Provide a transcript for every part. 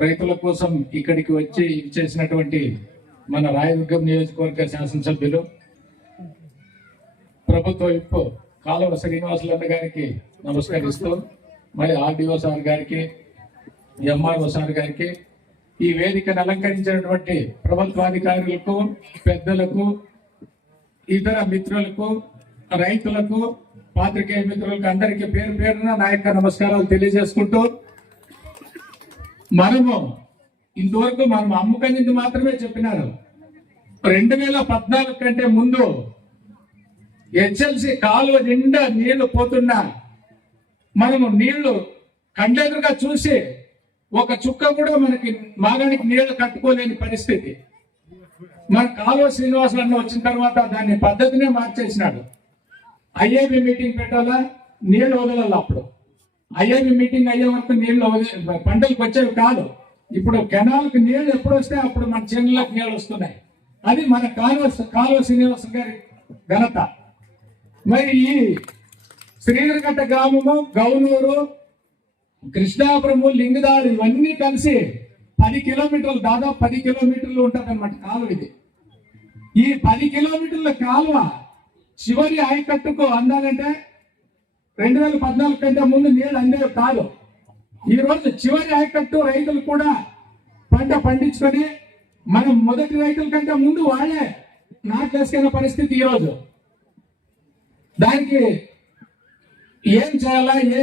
రైతుల కోసం ఇక్కడికి వచ్చి చేసినటువంటి మన రాయదుర్గం నియోజకవర్గ శాసనసభ్యులు ప్రభుత్వ విప్ కాలువ శ్రీనివాసులన్న గారికి నమస్కరిస్తూ మరి ఆర్డీఓ సార్ గారికి ఎంఆర్ఓ సార్ గారికి ఈ వేదికను అలంకరించినటువంటి ప్రభుత్వాధికారులకు పెద్దలకు ఇతర మిత్రులకు రైతులకు పాత్రికేయ మిత్రులకు అందరికీ పేరు పేరున నా యొక్క నమస్కారాలు తెలియజేసుకుంటూ మనము ఇంతవరకు మనం అమ్మకనింది మాత్రమే చెప్పినారు. రెండు వేల పద్నాలుగు కంటే ముందు హెచ్ఎల్సి కాలువ నిండా నీళ్ళు పోతున్నా. మనము నీళ్ళు కండెదురుగా చూసి ఒక చుక్క కూడా మనకి మాగానికి నీళ్ళు కట్టుకోలేని పరిస్థితి. మన కాలువ శ్రీనివాసరావు వచ్చిన తర్వాత దాని పద్ధతినే మార్చేసినాడు. ఐఏబి మీటింగ్ పెట్టాలా? నీళ్ళు వదలాలి అప్పుడు. అయ్యేవి మీటింగ్ అయ్యే వరకు నీళ్ళు పంటలకు వచ్చేవి కాదు. ఇప్పుడు కెనాల్కి నీళ్ళు ఎప్పుడు వస్తే అప్పుడు మన చెన్నులకు నీళ్ళు వస్తున్నాయి. అది మన కాలువ కాలువ శ్రీనివాస గారి ఘనత. మరి ఈ శ్రీనగట్ట గ్రామము గౌనూరు కృష్ణాపురము లింగదాడు ఇవన్నీ కలిసి పది కిలోమీటర్లు దాదాపు పది కిలోమీటర్లు ఉంటుంది అనమాట కాలువ ఇది. ఈ పది కిలోమీటర్ల కాలువ చివరి ఆయకట్టుకు అందాలంటే రెండు వేల పద్నాలుగు కంటే ముందు నీళ్ళు అందేవి కాదు. ఈరోజు చివరి ఆయకట్టు రైతులు కూడా పంట పండించుకొని మనం మొదటి రైతుల కంటే ముందు వాళ్ళే నాట్లేసుకునే పరిస్థితి ఈ రోజు. దానికి ఏం చేయాలా? ఏ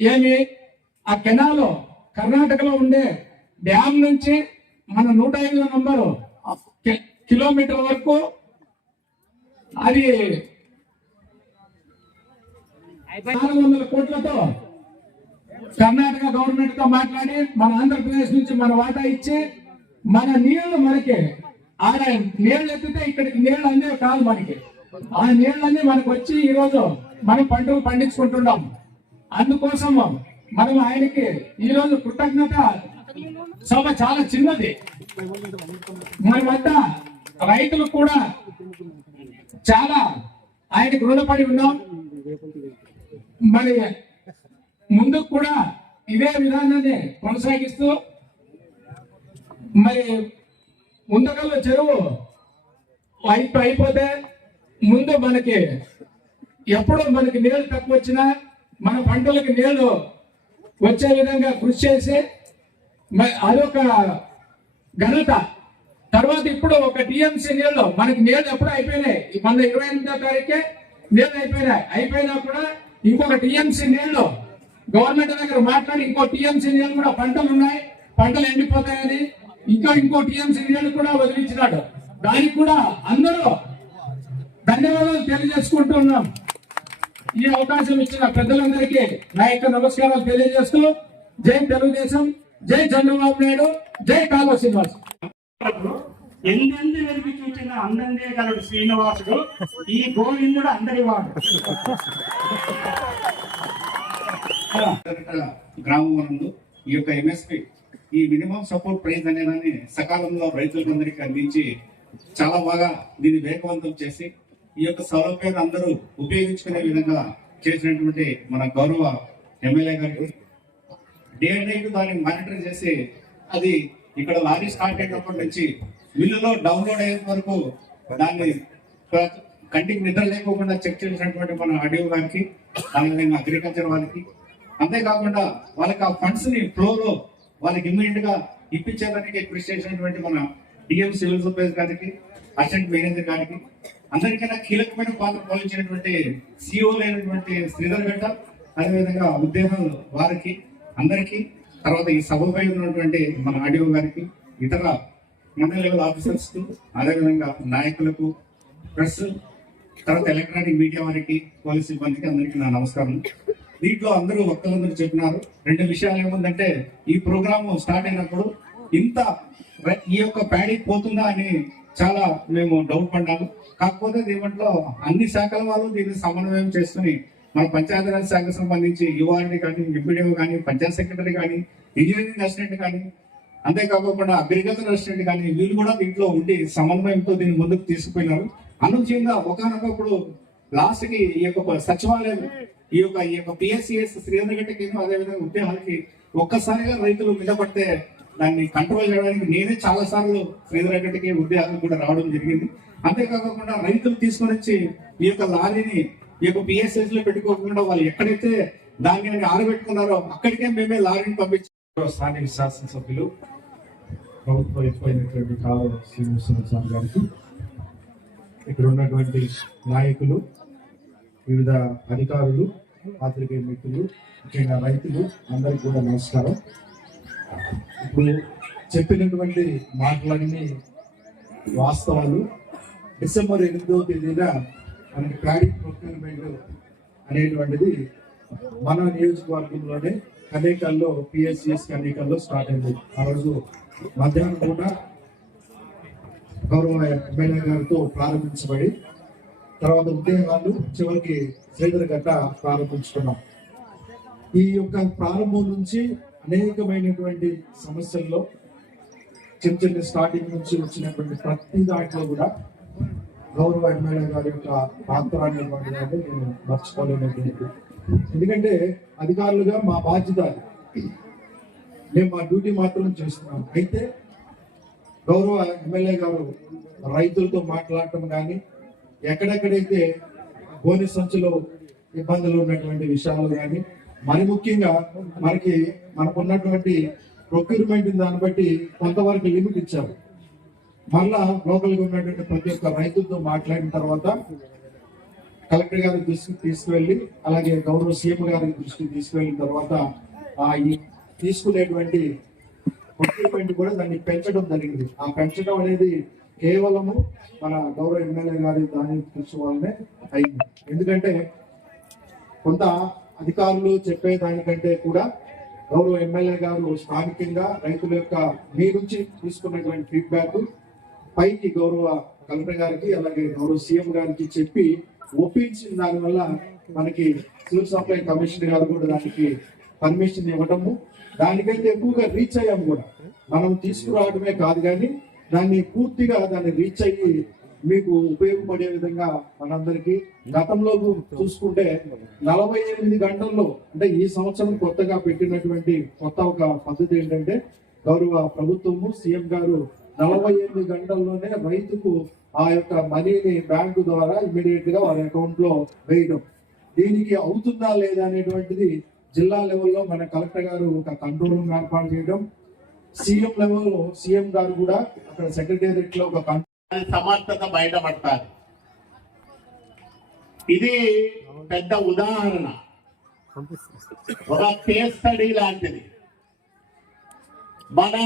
ఏమి? ఆ కెనాలు కర్ణాటకలో ఉండే డ్యామ్ నుంచి మన నూట ఐదు నంబరు కి- కిలోమీటర్ వరకు అది నాలుగు వందల కోట్లతో కర్ణాటక గవర్నమెంట్తో మాట్లాడి మన ఆంధ్రప్రదేశ్ నుంచి మన వాటా ఇచ్చి మన నీళ్ళు మనకి. ఆడ నీళ్ళు ఎత్తితే ఇక్కడికి నీళ్ళు అందే కాదు మనకి. ఆ నీళ్ళన్నీ మనకు వచ్చి ఈ రోజు మనం పంటలు పండించుకుంటున్నాం. అందుకోసం మనం ఆయనకి ఈ రోజు కృతజ్ఞత. సభ చాలా చిన్నది. మన వద్ద రైతులు కూడా చాలా ఆయనకు రుణపడి ఉన్నాం. మరి ముందుకు కూడా ఇదే విధానాన్ని కొనసాగిస్తూ మరి ముందకల్లో చెరువు అయిపో అయిపోతే ముందు మనకి ఎప్పుడు మనకి నీళ్ళు తక్కువ వచ్చినా మన పంటలకు నీళ్ళు వచ్చే విధంగా కృషి చేసి మరి అదొక ఘనత. తర్వాత ఇప్పుడు ఒక టీఎంసీ నీళ్ళు మనకి నీళ్ళు ఎప్పుడు అయిపోయినాయి. మన ఇరవై ఎనిమిదో తారీఖే నీళ్ళు అయిపోయినాయి. అయిపోయినా కూడా ఇంకొక టీఎంసీ నీళ్ళు. గవర్నమెంట్ దగ్గర మాట్లాడి ఇంకో టీఎంసీ నీళ్ళు కూడా పంటలు ఉన్నాయి. పంటలు ఎండిపోతాయని ఇంకా ఇంకో టీఎంసీ నీళ్ళు కూడా వదిలించినాడు. దానికి కూడా అందరూ ధన్యవాదాలు తెలియజేసుకుంటూ ఉన్నాం. ఈ అవకాశం ఇచ్చిన పెద్దలందరికీ నా యొక్క నమస్కారాలు తెలియజేస్తూ జై తెలుగుదేశం జై చంద్రబాబు నాయుడు జై కాలువ శ్రీనివాస్ ఎందెందు వెలికి చూచిన అందందే గలడు శ్రీనివాసుడు ఈ గోవిందుడు అందరి వాడు. గ్రామం ఈ యొక్క ఎంఎస్పి ఈ మినిమం సపోర్ట్ ప్రైస్ అనేదాన్ని సకాలంలో రైతులందరికీ అందించి చాలా బాగా దీన్ని వేగవంతం చేసి ఈ యొక్క సౌలభ్యాన్ని అందరూ ఉపయోగించుకునే విధంగా చేసినటువంటి మన గౌరవ ఎమ్మెల్యే గారికి డే అండ్ నైట్ దాన్ని మానిటర్ చేసి అది ఇక్కడ లారీ స్టార్ట్ అయినప్పటి నుంచి మిల్లులో డౌన్లోడ్ అయ్యేంత వరకు దాన్ని కంటికి నిద్ర లేకోకుండా చెక్ చేసినటువంటి మన ఆడియో గారికి అలాగే అగ్రికల్చర్ వాళ్ళకి. అంతేకాకుండా వాళ్ళకి ఆ ఫండ్స్ని ఫ్లోలో వాళ్ళకి ఇమ్మీడియట్గా ఇప్పించేదానికి కృషి చేసినటువంటి మన డిఎం సివిల్ సప్లైస్ గారికి అసిస్టెంట్ మేనేజర్ గారికి అందరికైనా కీలకమైన పాత్ర పోలించినటువంటి సిఇఓ లేనటువంటి శ్రీధర్ గట్ట అదేవిధంగా ఉద్యోగాలు వారికి అందరికీ తర్వాత ఈ సభపై ఉన్నటువంటి మన ఆడియో గారికి ఇతర మండల లెవెల్ ఆఫీసర్స్కు అదేవిధంగా నాయకులకు ప్రెస్ తర్వాత ఎలక్ట్రానిక్ మీడియా వారికి పోలీస్ సిబ్బందికి అందరికీ నా నమస్కారం. దీంట్లో అందరూ వక్తలందరూ చెప్పినారు. రెండు విషయాలు ఏముందంటే ఈ ప్రోగ్రామ్ స్టార్ట్ అయినప్పుడు ఇంత ఈ యొక్క ప్యాడీ పోతుందా అని చాలా మేము డౌట్ పడ్డాము. కాకపోతే దీంట్లో అన్ని శాఖల వాళ్ళు దీన్ని సమన్వయం చేసుకుని మన పంచాయతీరాజ్ శాఖకు సంబంధించి యువఆర్డీ కానీ ఎంపీడీఓ కానీ పంచాయత్ సెక్రటరీ కానీ ఇంజనీరింగ్ అసిస్టెంట్ కానీ అంతేకాకుండా అగ్రికల్చర్ రెసిడెంట్ కానీ వీళ్ళు కూడా దీంట్లో ఉండి సమన్వయంతో దీన్ని ముందుకు తీసుకుపోయినారు. అనూహ్యంగా ఒకనొకప్పుడు లాస్ట్కి ఈ యొక్క సచివాలయం ఈ యొక్క ఈ యొక్క పిఎస్సిఎస్ శ్రీధర్ గట్టకి అదేవిధంగా ఉద్యోగాలకి ఒక్కసారిగా రైతులు నిలబడితే దాన్ని కంట్రోల్ చేయడానికి నేనే చాలా సార్లు శ్రీధర్ రెడ్డికి ఉద్యోగాలు కూడా రావడం జరిగింది. అంతేకాకుండా రైతులు తీసుకొని వచ్చి ఈ యొక్క లారీని ఈ యొక్క పిఎస్ఎస్లో పెట్టుకోకుండా వాళ్ళు ఎక్కడైతే దాన్ని ఆరబెట్టుకున్నారో అక్కడికే మేమే లారీని పంపించి స్థానిక శాసనసభ్యులు ప్రభుత్వ ఎత్తుపోయినటువంటి కాలం శ్రీనివాసరావు గారికి ఇక్కడ ఉన్నటువంటి నాయకులు వివిధ అధికారులు పాత్రికేయ మిత్రులు ముఖ్యంగా రైతులు అందరికీ కూడా నమస్కారం. ఇప్పుడు చెప్పినటువంటి మాటలన్నీ వాస్తవాలు. డిసెంబర్ ఎనిమిదవ తేదీన మనకి ప్యాడీ ప్రొక్యూర్మెంట్ అనేటువంటిది మన నియోజకవర్గంలోనే కనేకల్లో పిఎస్సిఎస్ కనేకల్లో స్టార్ట్ అయింది. ఆ రోజు మధ్యాహ్నం పూట గౌరవ ఎమ్మెల్యే గారితో ప్రారంభించబడి తర్వాత ఉద్యోగాలు చివరికి శ్రీధర్ గట్ట ప్రారంభించుకున్నాం ఈ యొక్క ప్రారంభం నుంచి అనేకమైనటువంటి సమస్యల్లో చిన్న చిన్న స్టార్టింగ్ నుంచి వచ్చినటువంటి ప్రతి దాంట్లో కూడా గౌరవ ఎమ్మెల్యే గారి యొక్క పాత్ర నేను మర్చిపోలేనటువంటి ఎందుకంటే అధికారులుగా మా బాధ్యత అది. మేము మా డ్యూటీ మాత్రం చేస్తున్నాం అయితే గౌరవ ఎమ్మెల్యే గారు రైతులతో మాట్లాడటం కానీ ఎక్కడెక్కడైతే గోని సంచులో ఇబ్బందులు ఉన్నటువంటి విషయాలు కానీ మరి ముఖ్యంగా మనకి మనకున్నటువంటి ప్రొక్యూర్మెంట్ దాన్ని బట్టి కొంతవరకు లిమిట్ ఇచ్చారు మళ్ళా లోకల్గా ఉన్నటువంటి ప్రతి ఒక్క రైతులతో మాట్లాడిన తర్వాత కలెక్టర్ గారి దృష్టికి తీసుకువెళ్ళి అలాగే గౌరవ సీఎం గారి దృష్టికి తీసుకువెళ్ళిన తర్వాత ఆ ఈ తీసుకునేటువంటి ఎక్విప్మెంట్ కూడా దాన్ని పెంచడం జరిగింది. ఆ పెంచడం అనేది కేవలము మన గౌరవ ఎమ్మెల్యే గారి దాని కృషి వల్లనే అయింది. ఎందుకంటే కొంత అధికారులు చెప్పే దానికంటే కూడా గౌరవ ఎమ్మెల్యే గారు స్థానికంగా రైతుల యొక్క మీ నుంచి తీసుకున్నటువంటి ఫీడ్బ్యాక్ పైకి గౌరవ కలెక్టర్ గారికి అలాగే గౌరవ సీఎం గారికి చెప్పి ఒప్పించిన దానివల్ల మనకి సివిల్ సప్లై కమిషన్ గారు కూడా దానికి పర్మిషన్ ఇవ్వడము దానికైతే ఎక్కువగా రీచ్ అయ్యాము కూడా. మనం తీసుకురావడమే కాదు కానీ దాన్ని పూర్తిగా దాన్ని రీచ్ అయ్యి మీకు ఉపయోగపడే విధంగా మనందరికి గతంలో చూసుకుంటే నలభై ఎనిమిది గంటల్లో అంటే ఈ సంవత్సరం కొత్తగా పెట్టినటువంటి కొత్త ఒక పద్ధతి ఏంటంటే గౌరవ ప్రభుత్వము సీఎం గారు నలభై ఎనిమిది గంటల్లోనే రైతుకు ఆ యొక్క మనీని బ్యాంకు ద్వారా ఇమీడియట్గా వారి అకౌంట్లో వేయడం దీనికి అవుతుందా లేదా అనేటువంటిది జిల్లా లెవెల్లో మన కలెక్టర్ గారు ఒక కంట్రోల్ రూమ్ ఏర్పాటు చేయడం. సీఎం లెవెల్లో సీఎం గారు కూడా అక్కడ సెక్రటేరియట్లో ఒక సమర్థత బయటపడతారు ఇది పెద్ద ఉదాహరణ. ఒక కేస్ స్టడీ లాంటిది. మన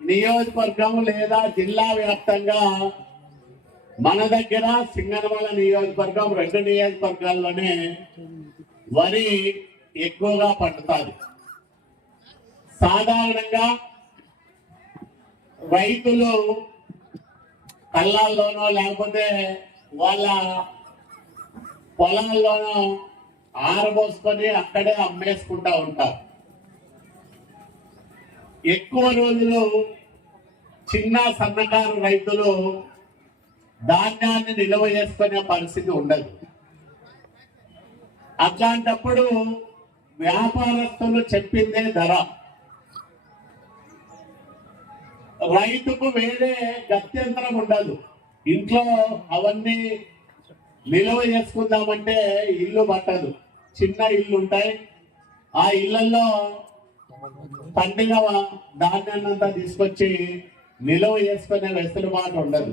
నియోజకవర్గం లేదా జిల్లా వ్యాప్తంగా మన దగ్గర సింగనమల నియోజకవర్గం రెండు నియోజకవర్గాల్లోనే వరి ఎక్కువగా పండుతుంది. సాధారణంగా రైతులు కళ్ళాల్లోనో లేకపోతే వాళ్ళ పొలాల్లోనో ఆరబోసుకొని అక్కడే అమ్మేసుకుంటా ఉంటారు. ఎక్కువ రోజులు చిన్న సన్నకారు రైతులు ధాన్యాన్ని నిల్వ చేసుకునే పరిస్థితి ఉండదు. అట్లాంటప్పుడు వ్యాపారస్తులు చెప్పిందే ధర. రైతుకు వేరే గత్యంతరం ఉండదు. ఇంట్లో అవన్నీ నిల్వ చేసుకుందామంటే ఇల్లు పట్టదు. చిన్న ఇల్లు ఉంటాయి ఆ ఇళ్ళలో పండుగ ధాన్యాన్నంతా తీసుకొచ్చి నిలువ చేసుకునే వెసులుబాటు ఉండదు.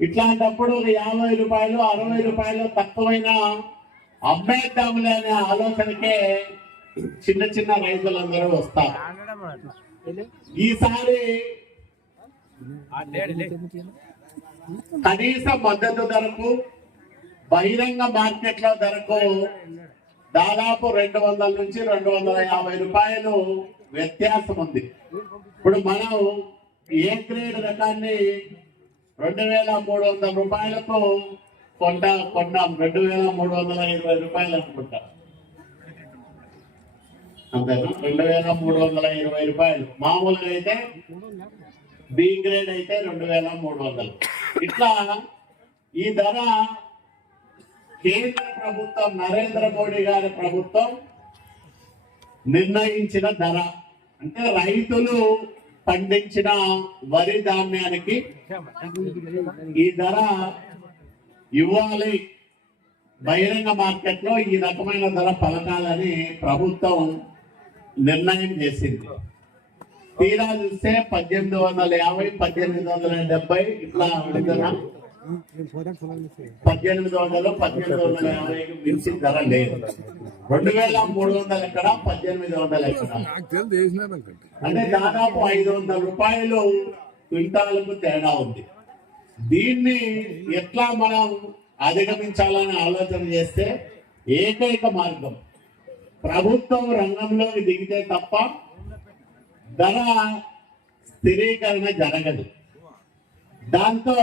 ఇట్లాంటప్పుడు ఒక యాభై రూపాయలు అరవై రూపాయలు తక్కువైన అమ్మేద్దాములే అనే ఆలోచనకే చిన్న చిన్న రైతులందరూ వస్తారు. ఈసారి కనీస మద్దతు ధరకు బహిరంగ మార్కెట్లో ధరకు దాదాపు రెండు వందల నుంచి రెండు వందల యాభై రూపాయలు వ్యత్యాసం ఉంది. ఇప్పుడు మనం ఏ గ్రేడ్ రకాన్ని రెండు వేల మూడు వందల రూపాయలకు కొంట కొన్నాం రెండు వేల మూడు వందల ఇరవై రూపాయలు అనుకుంటా. అంతేనా? రెండు వేల మూడు వందల ఇరవై రూపాయలు. మామూలుగా అయితే బి గ్రేడ్ అయితే రెండు వేల మూడు వందలు. ఇట్లా ఈ ధర కేంద్ర ప్రభుత్వం నరేంద్ర మోడీ గారి ప్రభుత్వం నిర్ణయించిన ధర. అంటే రైతులు పండించిన వరి ధాన్యానికి ఈ ధర ఇవ్వాలి. బహిరంగ మార్కెట్లో ఈ రకమైన ధర పలకాలని ప్రభుత్వం నిర్ణయం చేసింది. తీరా చూస్తే పద్దెనిమిది వందల యాభై పద్దెనిమిది వందల డెబ్బై ఇట్లా విడుదల పద్దెనిమిది వందలు పద్దెనిమిది వందల యాభైకి మించి ధర లేదు. రెండు వేల మూడు వందలు ఎక్కడ? పద్దెనిమిది వందలు ఎక్కడ? అంటే దాదాపు ఐదు వందల రూపాయలు క్వింటాలకు తేడా ఉంది. దీన్ని ఎట్లా మనం అధిగమించాలని ఆలోచన చేస్తే ఏకైక మార్గం ప్రభుత్వం రంగంలోకి దిగితే తప్ప ధర స్థిరీకరణ జరగదు. దాంతో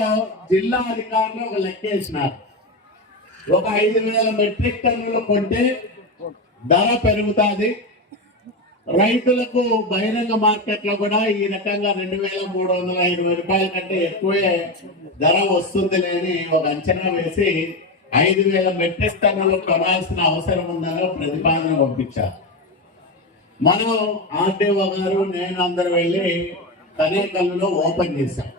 జిల్లా అధికారులు ఒక లెక్కేసినారు ఒక ఐదు వేల మెట్రిక్ టన్నులు కొంటే ధర పెరుగుతుంది. రైతులకు బహిరంగ మార్కెట్లో కూడా ఈ రకంగా రెండు వేల మూడు వందల ఇరవై రూపాయల కంటే ఎక్కువే ధర వస్తుంది లేని ఒక అంచనా వేసి ఐదు వేల మెట్రిక్ టన్నులు కొనాల్సిన అవసరం ఉందని ప్రతిపాదన పంపించారు. మనం ఆర్డీఓ గారు నేను అందరు వెళ్ళి కనేకల్లో ఓపెన్ చేశాం.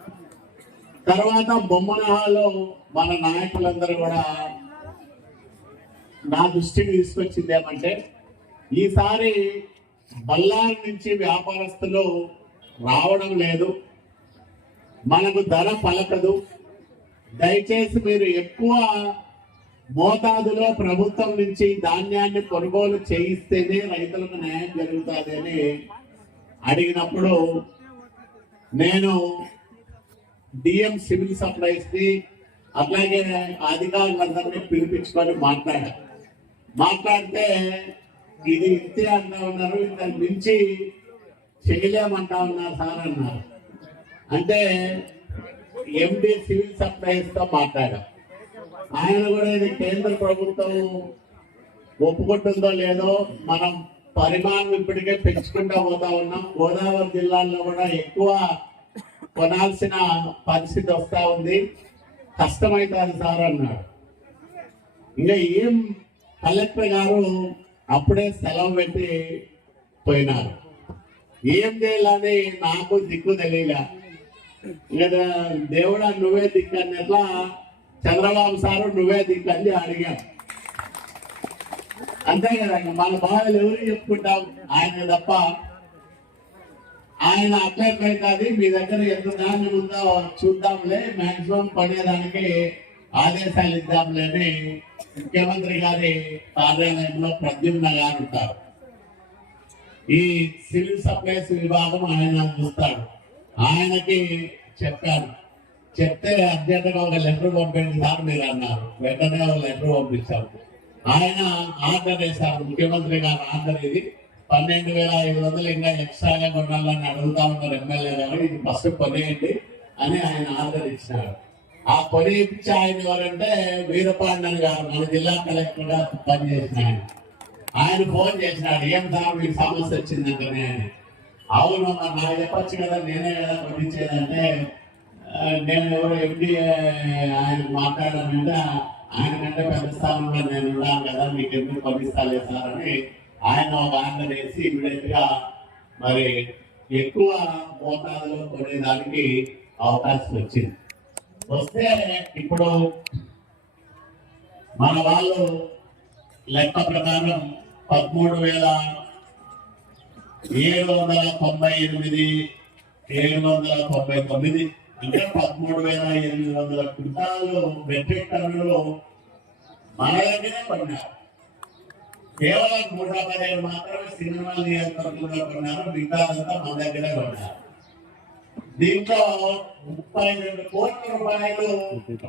తర్వాత బొమ్మనహాలో మన నాయకులందరూ కూడా నా దృష్టికి తీసుకొచ్చింది ఏమంటే ఈసారి బళ్ళారి నుంచి వ్యాపారస్తులు రావడం లేదు. మనకు ధర పలకదు. దయచేసి మీరు ఎక్కువ మోతాదులో ప్రభుత్వం నుంచి ధాన్యాన్ని కొనుగోలు చేయిస్తేనే రైతులకు న్యాయం జరుగుతుంది అని అడిగినప్పుడు నేను డిఎం సివిల్ సప్లైస్ని అట్లాగే అధికారులందరినీ పిలిపించుకొని మాట్లాడారు. మాట్లాడితే ఇది ఇంతే అంటా ఉన్నారు ఇంతకు మించి చేయలేమంటా ఉన్నారు సార్ అన్నారు. అంటే ఎండి సివిల్ సప్లైస్తో మాట్లాడా. ఆయన కూడా ఇది కేంద్ర ప్రభుత్వం ఒప్పుకుంటుందో లేదో మనం పరిమాణం ఇప్పటికే పెంచుకుంటా పోతా ఉన్నాం. గోదావరి జిల్లాల్లో కూడా ఎక్కువ కొనాల్సిన పరిస్థితి వస్తా ఉంది. కష్టమవుతుంది సార్ అన్నాడు. ఇంకా ఏం కలెక్టర్ గారు అప్పుడే సెలవు పెట్టి పోయినారు. ఏం చేయాలని నాకు దిక్కు తెలియలే. ఇంకా దేవుడా నువ్వే దిక్కు అన్నట్లా చంద్రబాబు సారు నువ్వే దిక్కు అని అడిగాను అంతే కదా మన బాధలు ఎవరు చెప్పుకుంటాం? ఆయన తప్ప ఆయన అట్లయితే మీ దగ్గర ఎంత ధాన్యం ఉందో చూద్దాంలే మాక్సిమం పడేదానికి ఆదేశాలు ఇద్దాంలే అని ముఖ్యమంత్రి గారి కార్యాలయంలో ప్రద్యుమ్న గారు ఉంటారు ఈ సివిల్ సప్లైస్ విభాగం ఆయన చూస్తాడు. ఆయనకి చెప్పాను చెప్తే అర్జెంటుగా ఒక లెటర్ పంపండి సార్ మీరు అన్నారు. వెంటనే ఒక లెటర్ పంపించారు. ఆయన ఆర్డర్ వేశారు. ముఖ్యమంత్రి గారు ఆర్డర్ ఇది. పన్నెండు వేల ఐదు వందలు ఇంకా ఎక్స్ట్రాగా కొనాలని అడుగుతా ఉన్నారు ఎమ్మెల్యే గారు. ఇది ఫస్ట్ కొనేయండి అని ఆయన ఆర్డర్ ఇచ్చినారు. ఆ కొని ఇచ్చి ఆయన ఎవరంటే వీరపాండన్ గారు మన జిల్లా కలెక్టర్గా పనిచేసిన ఆయన ఆయన ఫోన్ చేసినాడు ఏం సార్ మీకు సమస్య వచ్చిందంటే అవును మరి నాకు చెప్పచ్చు కదా నేనే కదా కొట్టించేదంటే నేను ఎవరు ఎండి ఆయన మాట్లాడాలంటే ఆయన కంటే పెద్ద స్థానంలో నేను ఉన్నాను కదా మీకు ఎందుకు పంపిస్తాలే సార్ అని ఆయన ఒక ఆర్డర్ వేసి ఇమీడియట్గా మరి ఎక్కువ మోతాదులో కొనేదానికి అవకాశం వచ్చింది. వస్తే ఇప్పుడు మన వాళ్ళు లెక్క ప్రకారం పదమూడు వేల ఏడు వందల తొంభై ఎనిమిది ఏడు వందల తొంభై తొమ్మిది అంటే పదమూడు వేల ఎనిమిది వందల క్వింటాలు మెట్రిక్ టన్నులు మన దగ్గరే పడినారు కేవలం నూట పదిహేడు మాత్రమే సినిమా నియోజకవర్గంలో కొన్నారు మిగతా అంతా మన దగ్గరే ఉన్నారు దీంట్లో ముప్పై రెండు కోట్ల రూపాయలు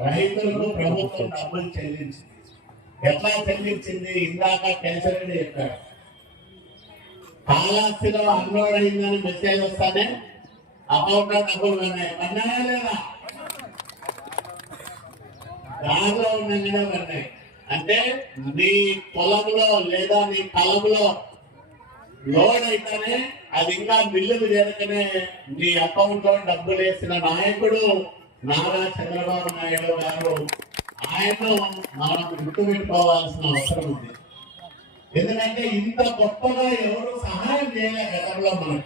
రైతులకు ప్రభుత్వం డబ్బులు చెల్లించింది. ఎట్లా చెల్లించింది? ఇందాక కేసరెడ్డి చెప్పాడు కాలాస్తిలో అన్లోడ్ అయిందని మెసేజ్ వస్తానే అకౌంట్లో డబ్బులు ఉన్నాయి పన్నాయా లేదా? దారిలో ఉండగానే పడినాయి అంటే నీ పొలంలో లేదా నీ పొలంలో లోడ్ అయితేనే అది ఇంకా బిల్లుకు చేరకనే నీ అకౌంట్లో డబ్బులు వేసిన నాయకుడు నారా చంద్రబాబు నాయుడు గారు ఆయన్ను మనం గుర్తుపెట్టుకోవాల్సిన అవసరం ఉంది. ఎందుకంటే ఇంత గొప్పగా ఎవరు సహాయం చేయలే గతంలో మనం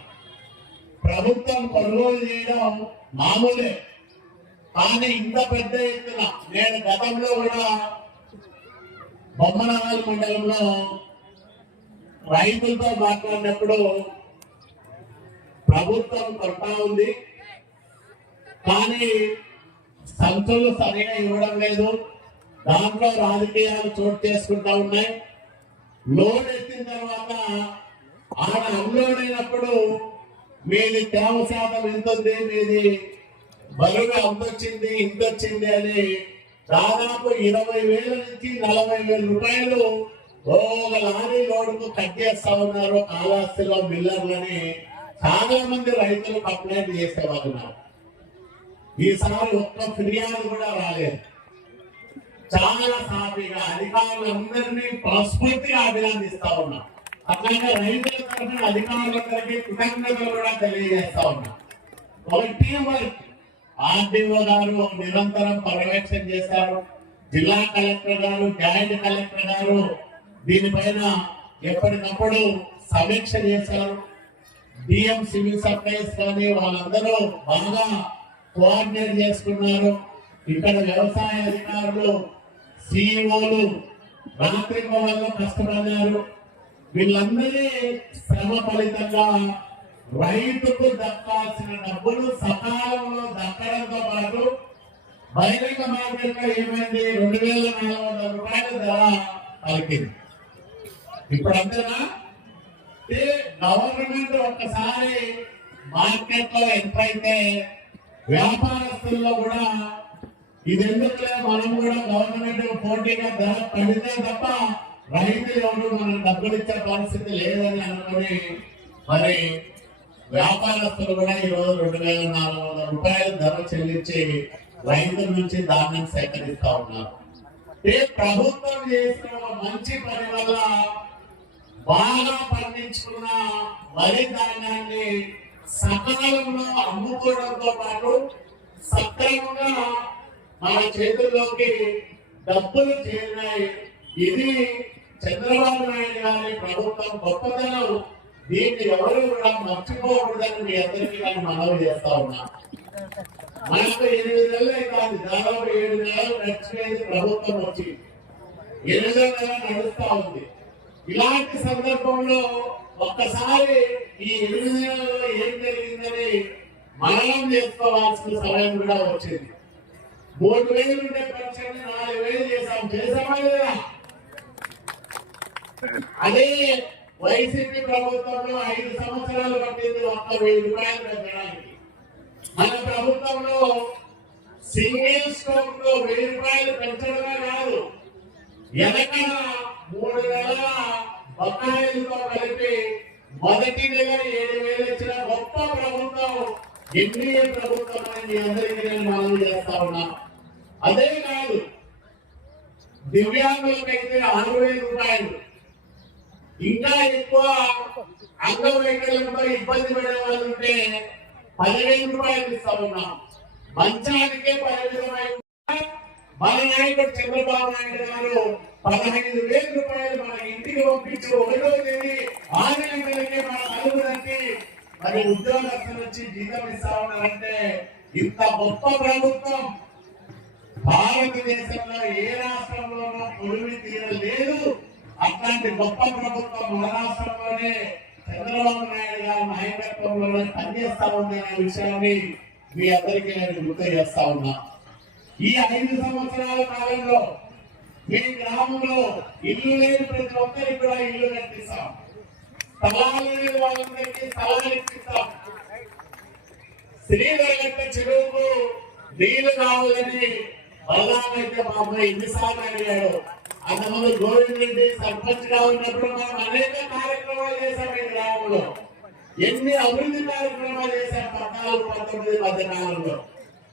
ప్రభుత్వం కొనుగోలు చేయడం మామూలే. కానీ ఇంత పెద్ద ఎత్తున నేను గతంలో కూడా బొమ్మనగల్ మండలంలో రైతులతో మాట్లాడినప్పుడు ప్రభుత్వం కొట్టా ఉంది. కానీ సంతులు సరిగా ఇవ్వడం లేదు. దాంట్లో రాజకీయాలు చోటు చేసుకుంటా ఉన్నాయి. లోన్ ఎత్తిన తర్వాత ఆడ అన్లోడ్ అయినప్పుడు మీది తేమ శాతం ఎంత ఉంది? మీది బరువు అంత వచ్చింది? ఇంత వచ్చింది అని దాదాపు ఇరవై వేల నుంచి నలభై వేల రూపాయలు ఒక లారీ లోడుకు కట్టేస్తా ఉన్నారు కాళహస్తిలో మిల్లర్లని. చాలా మంది రైతులు కంప్లైంట్ చేసేవాళ్ళు నాకు ఈసారి ఒక్క ఫిర్యాదు కూడా రాలేదు. చాలా సాఫీగా అధికారులందరినీ మనస్ఫూర్తిగా అభినందిస్తా ఉన్నా. అట్లాగే రైతుల తరఫున అధికారులందరికీ కృతజ్ఞతలు కూడా తెలియజేస్తా ఉన్నా. ఒక టీం వర్క్ ఆర్డీఓ గారు నిరంతరం పర్యవేక్షణ చేశారు జిల్లా కలెక్టర్ గారు జాయింట్ కలెక్టర్ గారు దీనిపైన ఎప్పటికప్పుడు సమీక్ష చేశారు. డిఎం సివిల్ సప్లైస్ కానీ వాళ్ళందరూ బాగా కోఆర్డినేట్ చేసుకున్నారు. ఇక్కడ వ్యవసాయ అధికారులు సిఇఓలు రాత్రి వాళ్ళు కష్టపడ్డారు. వీళ్ళందరి శ్రమ ఫలితంగా రైతుకు దక్కాల్సిన డబ్బులు సకాలంలో దక్కడంతో పాటు బహిరంగ మార్కెట్లో ఏమైంది? రెండు వేల నాలుగు వందల రూపాయలు ధర పలికింది. ఇప్పుడు అంతేనా గవర్నమెంట్ ఒక్కసారి మార్కెట్లో వ్యాపారస్తుల్లో కూడా ఇది ఎందుకులే మనం కూడా గవర్నమెంట్ పోటీగా ధర పడితే తప్ప రైతులు ఎవరు మనం డబ్బులు ఇచ్చే పరిస్థితి లేదని అనుకుని మరి వ్యాపారస్తులు కూడా ఈ రోజు రెండు వేల నాలుగు వందల రూపాయల ధర చెల్లించి రైతుల నుంచి ధాన్యం సేకరిస్తా ఉన్నారు. ఏ ప్రభుత్వం చేసిన మంచి పని వల్ల బాగా పండించుకున్న వరి ధాన్యాన్ని సకాలంలో అమ్ముకోవడంతో పాటు సక్రమంగా మన చేతుల్లోకి డబ్బులు చేరినాయి. ఇది చంద్రబాబు నాయుడు గారి ప్రభుత్వం గొప్పతనం. దీన్ని ఎవరు కూడా మర్చిపోకూడదని మీ అందరికీ నేను మనవి చేస్తా ఉన్నా. మనకు ఎనిమిది నెలలే కాదు దాదాపు ఏడు నెలలు నడిచిపోయింది ప్రభుత్వం వచ్చి. ఎనిమిదో నెల నడుస్తా ఉంది. ఇలాంటి సందర్భంలో ఒక్కసారి ఈ ఎనిమిది నెలల్లో ఏం జరిగిందని మననం చేసుకోవాల్సిన సమయం కూడా వచ్చింది. మూడు వేలు ఉండే పెన్షన్ నాలుగు వేలు చేశాం. చేసామా లేదా? అదే వైసీపీ ప్రభుత్వంలో ఐదు సంవత్సరాలు పట్టింది ఒక్క వెయ్యి రూపాయలు పెంచడానికి. మన ప్రభుత్వంలో సింగిల్ స్టోక్లో వెయ్యి రూపాయలు పెంచడమే కాదు వెనక మూడు నెలల బకాయిలతో కలిపి మొదటి నెల ఏడు వేలు ఇచ్చిన గొప్ప ప్రభుత్వం ఎన్డీఏ ప్రభుత్వం అని మీ అందరికీ నేను మనవి చేస్తా ఉన్నా. అదే కాదు దివ్యాంగులకైతే ఆరు వేల రూపాయలు. ఇంకా ఎక్కువ అంగవైకల్యంతో ఇబ్బంది పడే వాళ్ళు ఉంటే పదిహేను రూపాయలు ఇస్తా ఉన్నాం మంచానికే పదిహేను రూపాయలు మన నాయకుడు చంద్రబాబు నాయుడు గారు పదహైదు వేల రూపాయలు మన ఇంటికి పంపించి ఒకటో తేదీ ఆరు గంటలకే మన నలుగురికి మరి ఉద్యోగస్తులు వచ్చి జీతం ఇస్తా ఉన్నారంటే ఇంత గొప్ప ప్రభుత్వం భారతదేశంలో ఏ రాష్ట్రంలోనూ కొలువి తీరలేదు. అట్లాంటి గొప్ప ప్రభుత్వం మన రాష్ట్రంలోనే చంద్రబాబు నాయుడు గారి నాయకత్వంలోనే పనిచేస్తా ఉందనే విషయాన్ని మీ అందరికీ నేను గుర్తు చేస్తా ఉన్నా. ఈ ఐదు సంవత్సరాల కాలంలో మీ గ్రామంలో ఇల్లు లేని ప్రతి ఒక్కరికి కూడా ఇల్లు కట్టిస్తాం. స్థలాలు లేని వాళ్ళందరికీ స్థలాలు ఇప్పిస్తాం. శ్రీధరగట్ట చెరువుకు నీళ్ళు కావాలని బలరామైతే మా అమ్మాయి ఎన్నిసార్లు అడిగాడు. అంతమంది గోవింద్ రెడ్డి సర్పంచ్గా ఉన్నప్పుడు మనం అనేక కార్యక్రమాలు చేశాం ఈ గ్రామంలో. ఎన్ని అభివృద్ధి కార్యక్రమాలు చేశాం పద్నాలుగు పంతొమ్మిది మధ్య కాలంలో.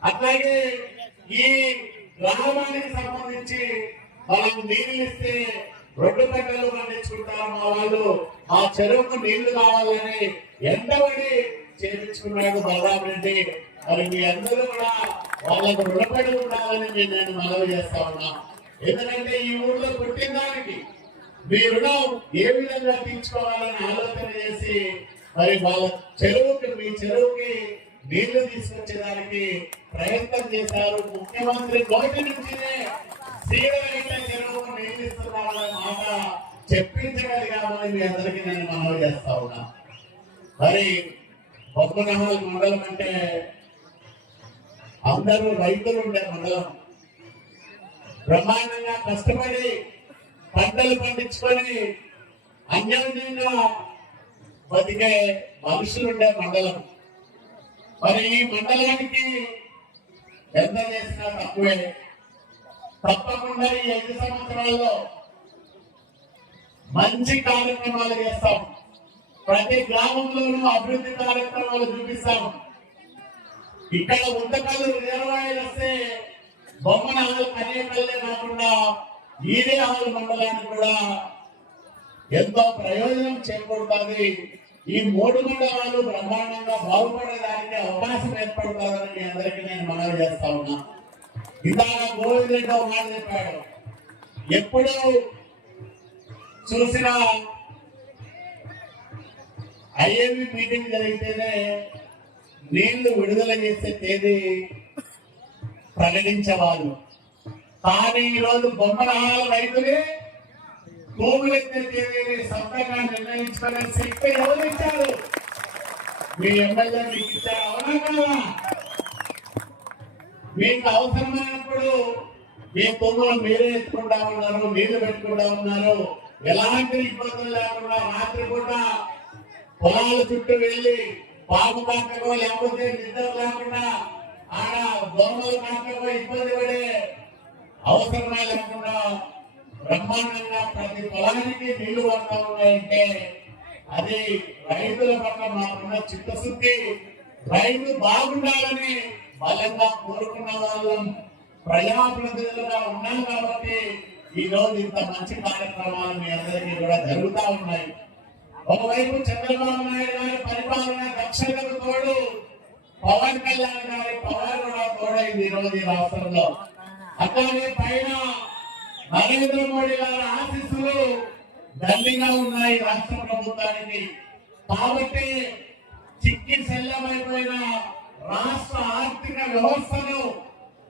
అట్లాగే ఈ గ్రామానికి సంబంధించి మనం నీళ్ళు ఇస్తే రెండు పంటలు పండించుకుంటారు మా వాళ్ళు. ఆ చెరువుకు నీళ్ళు కావాలని ఎంతమంది చేయించుకున్నాడు బలరాం రెడ్డి. మరి మీ అందరూ కూడా వాళ్ళకు రుణపడి ఉండాలని నేను మనవి చేస్తా ఉన్నాను ఎందుకంటే ఈ ఊర్లో పుట్టిన దానికి మీ రుణం ఏ విధంగా తీర్చుకోవాలని ఆలోచన చేసి మరి వాళ్ళ చెరువుకి మీ చెరువుకి నీళ్ళు తీసుకొచ్చేదానికి ప్రయత్నం చేశారు. ముఖ్యమంత్రి కోటి నుంచినే శ్రీరంగ చెరువుకు నీళ్ళు ఇస్తున్నామనే మాట చెప్పించగలిగామని మీ అందరికీ నేను మనవి చేస్తా ఉన్నా. మరి బొమ్మనహల్ మండలం అంటే అందరూ రైతులు ఉండే మండలం. బ్రహ్మాండంగా కష్టపడి పంటలు పండించుకొని అన్యోన్యంగా బతికే మనుషులుండే మండలం. మరి ఈ మండలానికి ఎంత చేసినా తక్కువే. తప్పకుండా ఈ ఐదు సంవత్సరాల్లో మంచి కార్యక్రమాలు చేస్తాం. ప్రతి గ్రామంలోనూ అభివృద్ధి కార్యక్రమాలు చూపిస్తాం. ఇక్కడ ఉంతకల్లు రిజర్వాయర్ వస్తే బొమ్మన హాల్ కన్యకల్లే కాకుండా ఈడే హాల్ మండలానికి కూడా ఎంతో ప్రయోజనం చేకూరుతుంది. ఈ మూడు మండలాలు బ్రహ్మాండంగా బాగుపడేదానికి అవకాశం ఏర్పడుతుందని మీ అందరికీ నేను మనవి చేస్తా ఉన్నా. ఇందాక గోవింద్ రెడ్డి ఒక మాట చెప్పాడు. ఎప్పుడు చూసినా ఐఏబి మీటింగ్ జరిగితేనే నీళ్ళు విడుదల చేసే తేదీ ప్రకటించేవాళ్ళు. కానీ ఈరోజు బొమ్మరహాల రైతులే భూములు ఎత్తే సొంతంగా నిర్ణయించుకునే శక్తి ఎవరు ఇచ్చారు? మీ ఎమ్మెల్యే మీకు ఇచ్చారు? అవునా కదా? మీకు అవసరమైనప్పుడు మీ భూములు మీరే ఎత్తుకుంటా ఉన్నారు నీళ్ళు పెట్టుకుంటా ఉన్నారు. ఎలాంటి ఇబ్బందులు లేకుండా రాత్రి పూట పొలాల చుట్టూ వెళ్ళి పాము కాకకో లేకపోతే నిద్ర లేకుండా ఆడ దోమలు కాకకో ఇబ్బంది పడే అవసరమే లేకుండా బ్రహ్మాండంగా ప్రతి పొలానికి నీళ్ళు పడతా ఉన్నాయంటే అది రైతుల పట్ల మాకున్న చిత్తశుద్ధి. రైతు బాగుండాలని బలంగా కోరుకున్న వాళ్ళం ప్రజాప్రతినిధులుగా ఉన్నాం కాబట్టి ఈ రోజు ఇంత మంచి కార్యక్రమాలు మీ అందరికీ కూడా జరుగుతూ ఉన్నాయి. ఒకవైపు చంద్రబాబు నాయుడు గారి పరిపాలన దక్షతకు తోడు పవన్ కళ్యాణ్ గారి పవర్ కూడా తోడైంది ఈరోజు ఈ రాష్ట్రంలో. అట్లాగే పైన నరేంద్ర మోడీ గారి ఆశీస్సులు దండిగా ఉన్నాయి రాష్ట్ర ప్రభుత్వానికి. కాబట్టి చిక్కి శల్యమైపోయిన రాష్ట్ర ఆర్థిక వ్యవస్థను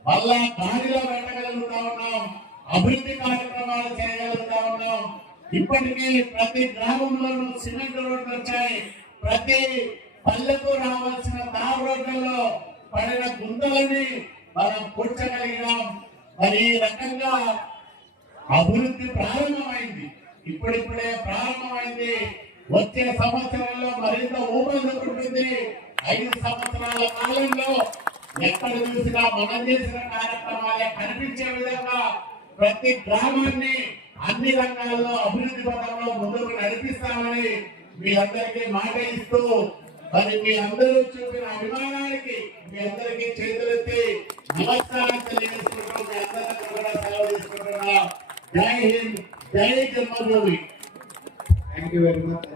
మళ్ళా దారిలో పెట్టగలుగుతా ఉన్నాం. అభివృద్ధి కార్యక్రమాలు చేయగలుగుతా ఉన్నాం. ఇప్పటికీ ప్రతి గ్రామంలోనూ సిమెంట్ రోడ్లు వచ్చాయి. ప్రతి పల్లెకు రావాల్సిన తార్ రోడ్లలో పడిన గుంతలని మనం పూడ్చగలిగినాం మరి ఈ రకంగా అభివృద్ధి ప్రారంభమైంది. ఇప్పుడిప్పుడే ప్రారంభమైంది. వచ్చే సంవత్సరంలో మరింత ఊపందుకుంటుంది ఐదు సంవత్సరాల కాలంలో ఎక్కడ చూసినా మనం చేసిన కార్యక్రమాలే కనిపించే విధంగా ప్రతి గ్రామాన్ని అన్ని రంగాల్లో అభివృద్ధి పథంలో ముందుకు నడిపిస్తామని మీ అందరికీ మాట ఇస్తూ మరి మీ అందరూ చూపిన అభిమానానికి మీ అందరికీ చేతులెత్తి నమస్కారం తెలియజేసుకుంటూ మీ అందరికీ కూడా సెలవు తీసుకుంటున్నా. జై హింద్ జై జన్మభూమి. Thank you very much